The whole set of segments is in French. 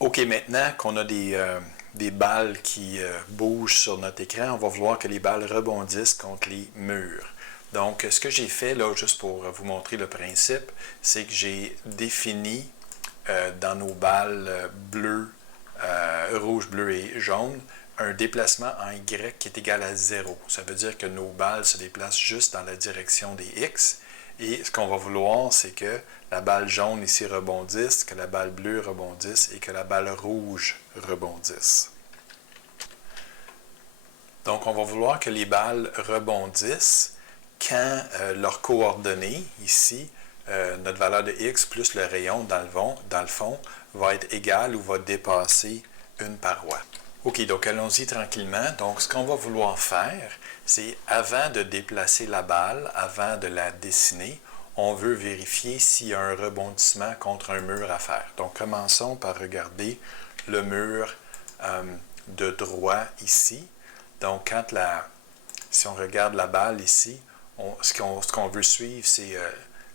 OK, maintenant qu'on a des balles qui bougent sur notre écran, on va vouloir que les balles rebondissent contre les murs. Donc, ce que j'ai fait, là, juste pour vous montrer le principe, c'est que j'ai défini dans nos balles bleues, rouge, bleu et jaune, un déplacement en Y qui est égal à 0. Ça veut dire que nos balles se déplacent juste dans la direction des X. Et ce qu'on va vouloir, c'est que la balle jaune ici rebondisse, que la balle bleue rebondisse et que la balle rouge rebondisse. Donc, on va vouloir que les balles rebondissent quand leurs coordonnées, ici, notre valeur de x plus le rayon dans le fond, va être égale ou va dépasser une paroi. OK, donc allons-y tranquillement. Donc, ce qu'on va vouloir faire, c'est avant de déplacer la balle, avant de la dessiner, on veut vérifier s'il y a un rebondissement contre un mur à faire. Donc, commençons par regarder le mur de droit ici. Donc, si on regarde la balle ici, ce qu'on veut suivre, c'est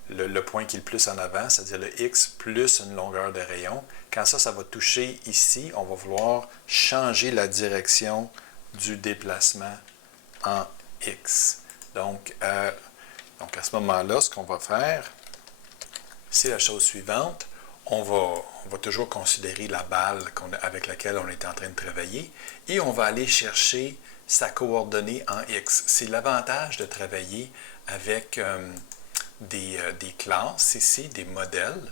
le point qui est le plus en avant, c'est-à-dire le x plus une longueur de rayon. Quand ça va toucher ici, on va vouloir changer la direction du déplacement en x. Donc à ce moment-là, ce qu'on va faire, c'est la chose suivante. On va toujours considérer la balle avec laquelle on est en train de travailler et on va aller chercher sa coordonnée en x. C'est l'avantage de travailler avec des classes ici, des modèles.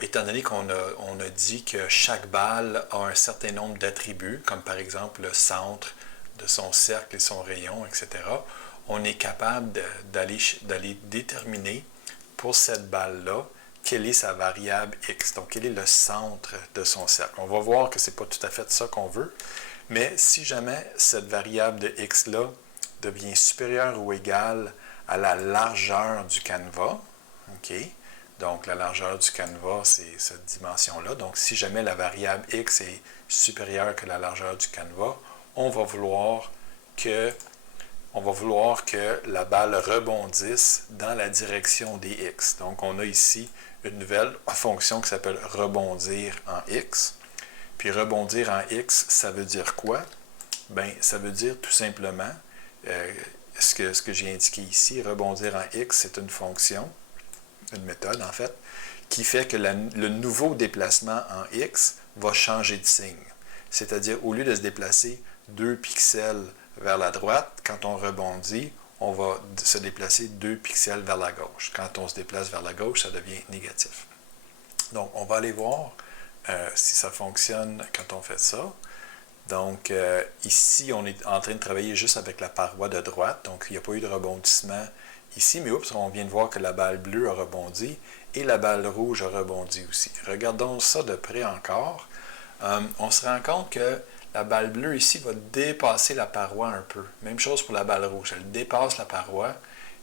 Étant donné qu'on a dit que chaque balle a un certain nombre d'attributs, comme par exemple le centre de son cercle et son rayon, etc., on est capable d'aller déterminer pour cette balle-là quelle est sa variable x, donc quel est le centre de son cercle. On va voir que ce n'est pas tout à fait ça qu'on veut, mais si jamais cette variable de x-là devient supérieure ou égale à la largeur du canevas, OK? Donc, la largeur du canevas, c'est cette dimension-là. Donc, si jamais la variable x est supérieure que la largeur du canevas, on va vouloir que la balle rebondisse dans la direction des x. Donc, on a ici une nouvelle fonction qui s'appelle rebondir en x. Puis, rebondir en x, ça veut dire quoi? Bien, ça veut dire tout simplement ce que j'ai indiqué ici, rebondir en x, c'est une fonction, une méthode en fait, qui fait que le nouveau déplacement en x va changer de signe. C'est-à-dire, au lieu de se déplacer 2 pixels vers la droite, quand on rebondit, on va se déplacer 2 pixels vers la gauche. Quand on se déplace vers la gauche, ça devient négatif. Donc, on va aller voir si ça fonctionne quand on fait ça. Donc, ici, on est en train de travailler juste avec la paroi de droite. Donc, il n'y a pas eu de rebondissement ici. Mais oups, on vient de voir que la balle bleue a rebondi et la balle rouge a rebondi aussi. Regardons ça de près encore. On se rend compte que la balle bleue ici va dépasser la paroi un peu. Même chose pour la balle rouge. Elle dépasse la paroi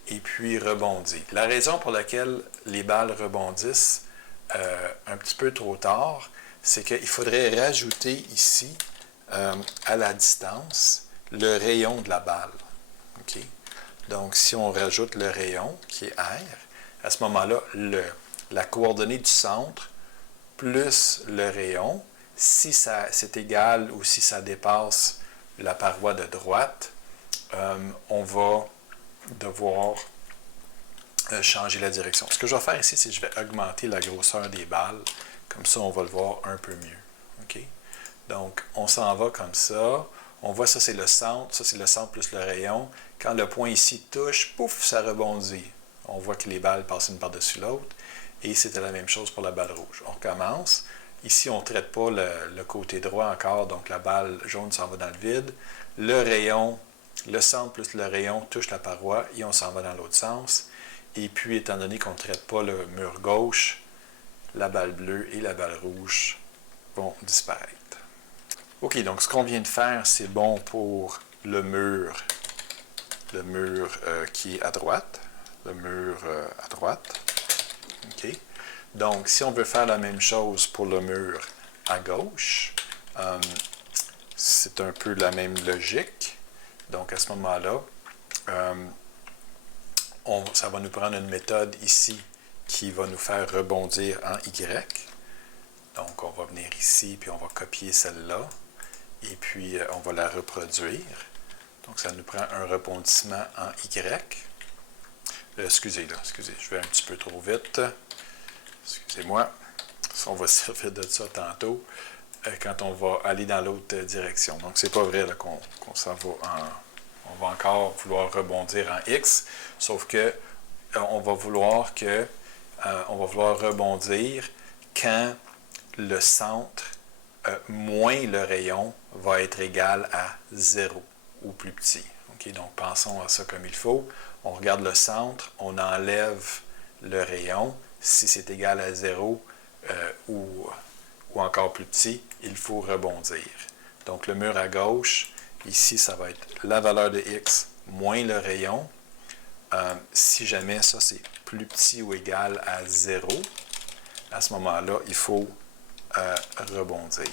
et puis rebondit. La raison pour laquelle les balles rebondissent un petit peu trop tard, c'est qu'il faudrait rajouter ici à la distance le rayon de la balle. Okay? Donc, si on rajoute le rayon, qui est R, à ce moment-là, la coordonnée du centre plus le rayon, si c'est égal ou si ça dépasse la paroi de droite, on va devoir changer la direction. Ce que je vais faire ici, c'est que je vais augmenter la grosseur des balles. Comme ça, on va le voir un peu mieux. Okay? Donc, on s'en va comme ça. On voit ça, c'est le centre. Ça, c'est le centre plus le rayon. Quand le point ici touche, pouf, ça rebondit. On voit que les balles passent une par-dessus l'autre. Et c'était la même chose pour la balle rouge. On recommence. Ici, on ne traite pas le côté droit encore. Donc, la balle jaune s'en va dans le vide. Le rayon, le centre plus le rayon touche la paroi et on s'en va dans l'autre sens. Et puis, étant donné qu'on ne traite pas le mur gauche, la balle bleue et la balle rouge vont disparaître. OK, donc ce qu'on vient de faire, c'est bon pour le mur qui est à droite. Le mur à droite. OK. Donc, si on veut faire la même chose pour le mur à gauche, c'est un peu la même logique. Donc, à ce moment-là, ça va nous prendre une méthode ici qui va nous faire rebondir en Y. Donc, on va venir ici, puis on va copier celle-là, et puis on va la reproduire. Donc ça nous prend un rebondissement en Y. Excusez, je vais un petit peu trop vite. Excusez-moi. On va se servir de ça tantôt quand on va aller dans l'autre direction. Donc c'est pas vrai qu'on s'en va on va encore vouloir rebondir en X, sauf que on va vouloir rebondir quand le centre moins le rayon va être égal à 0 ou plus petit. Okay? Donc pensons à ça comme il faut. On regarde le centre, on enlève le rayon. Si c'est égal à 0 ou encore plus petit, il faut rebondir. Donc le mur à gauche, ici, ça va être la valeur de x moins le rayon. Si jamais ça, c'est plus petit ou égal à 0, à ce moment-là, il faut rebondir.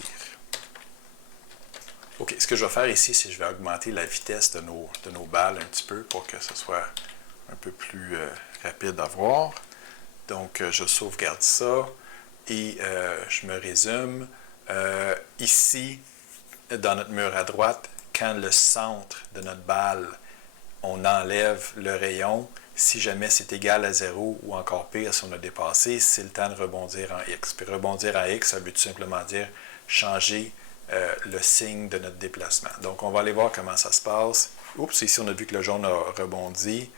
OK, ce que je vais faire ici, c'est que je vais augmenter la vitesse de nos balles un petit peu pour que ce soit un peu plus rapide à voir. Donc, je sauvegarde ça et je me résume. Ici, dans notre mur à droite, quand le centre de notre balle, on enlève le rayon, si jamais c'est égal à 0 ou encore pire, si on a dépassé, c'est le temps de rebondir en X. Puis rebondir en X, ça veut tout simplement dire changer le signe de notre déplacement. Donc, on va aller voir comment ça se passe. Oups, ici, on a vu que le jaune a rebondi,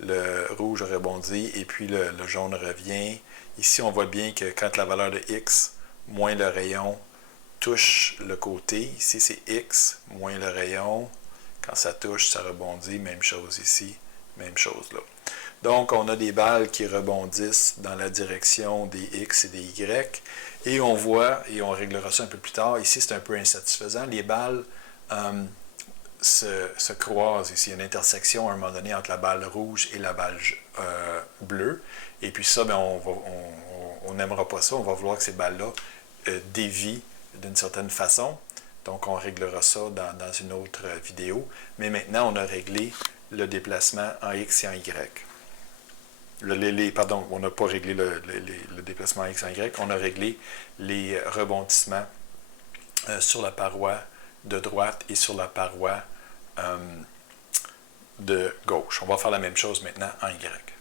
le rouge a rebondi, et puis le jaune revient. Ici, on voit bien que quand la valeur de X moins le rayon touche le côté, ici, c'est X moins le rayon. Quand ça touche, ça rebondit. Même chose ici, même chose là. Donc, on a des balles qui rebondissent dans la direction des X et des Y. Et on voit, et on réglera ça un peu plus tard, ici c'est un peu insatisfaisant, les balles se croisent ici. Il y a une intersection à un moment donné entre la balle rouge et la balle bleue. Et puis ça, ben, on n'aimera pas ça. On va vouloir que ces balles-là dévient d'une certaine façon. Donc, on réglera ça dans une autre vidéo. Mais maintenant, on a réglé le déplacement en X et en Y. Pardon, on n'a pas réglé le déplacement en X et en Y. On a réglé les rebondissements sur la paroi de droite et sur la paroi de gauche. On va faire la même chose maintenant en Y.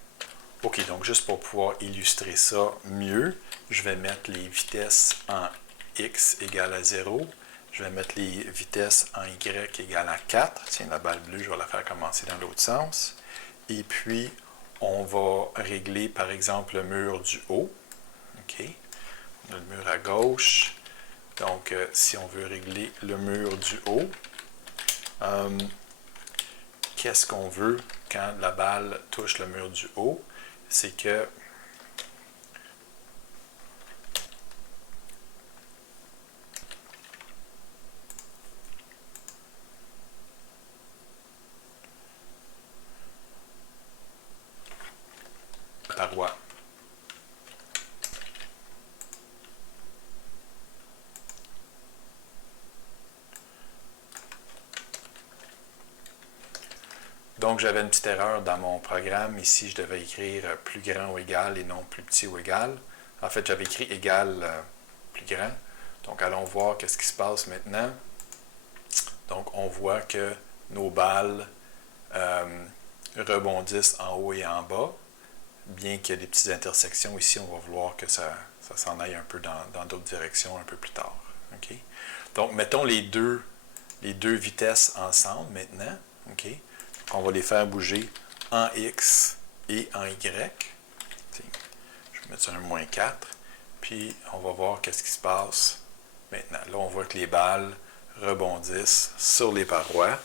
OK, donc juste pour pouvoir illustrer ça mieux, je vais mettre les vitesses en X égale à 0. Je vais mettre les vitesses en Y égale à 4. Tiens, la balle bleue, je vais la faire commencer dans l'autre sens. Et puis, on va régler, par exemple, le mur du haut. OK. On a le mur à gauche. Donc, si on veut régler le mur du haut, qu'est-ce qu'on veut quand la balle touche le mur du haut? C'est que paroi. Donc, j'avais une petite erreur dans mon programme. Ici, je devais écrire plus grand ou égal et non plus petit ou égal. En fait, j'avais écrit égal plus grand. Donc, allons voir qu'est-ce qui se passe maintenant. Donc, on voit que nos balles rebondissent en haut et en bas. Bien qu'il y ait des petites intersections ici, on va vouloir que ça s'en aille un peu dans d'autres directions un peu plus tard. Okay? Donc, mettons les deux vitesses ensemble maintenant. Okay? On va les faire bouger en X et en Y. Je vais mettre ça un -4. Puis, on va voir qu'est-ce qui se passe maintenant. Là, on voit que les balles rebondissent sur les parois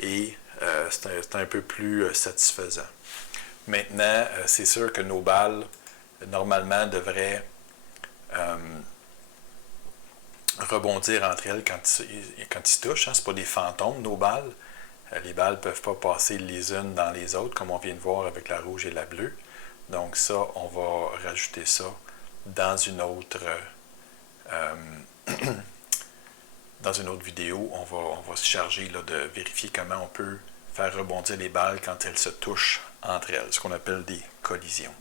et c'est un peu plus satisfaisant. Maintenant, c'est sûr que nos balles, normalement, devraient rebondir entre elles quand ils se touchent. Hein. Ce ne sont pas des fantômes, nos balles. Les balles ne peuvent pas passer les unes dans les autres, comme on vient de voir avec la rouge et la bleue. Donc ça, on va rajouter ça dans une autre vidéo. On va se charger là, de vérifier comment on peut faire rebondir les balles quand elles se touchent entre elles, ce qu'on appelle des collisions.